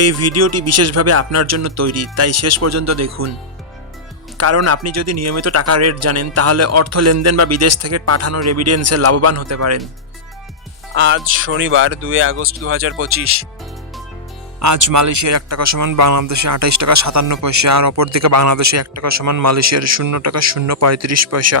এই ভিডিওটি বিশেষভাবে আপনার জন্য তৈরি, তাই শেষ পর্যন্ত দেখুন। কারণ আপনি যদি নিয়মিত টাকা রেট জানেন, তাহলে অর্থ লেনদেন বা বিদেশ থেকে পাঠানো রেভিডেন্সে লাভবান হতে পারেন। আজ শনিবার, দুই আগস্ট দু হাজার পঁচিশ। আজ মালয়েশিয়ার এক টাকা সমান বাংলাদেশে আঠাইশ টাকা সাতান্ন পয়সা, আর অপরদিকে বাংলাদেশে এক টাকা সমান মালয়েশিয়ার শূন্য টাকা শূন্য পঁয়ত্রিশ পয়সা।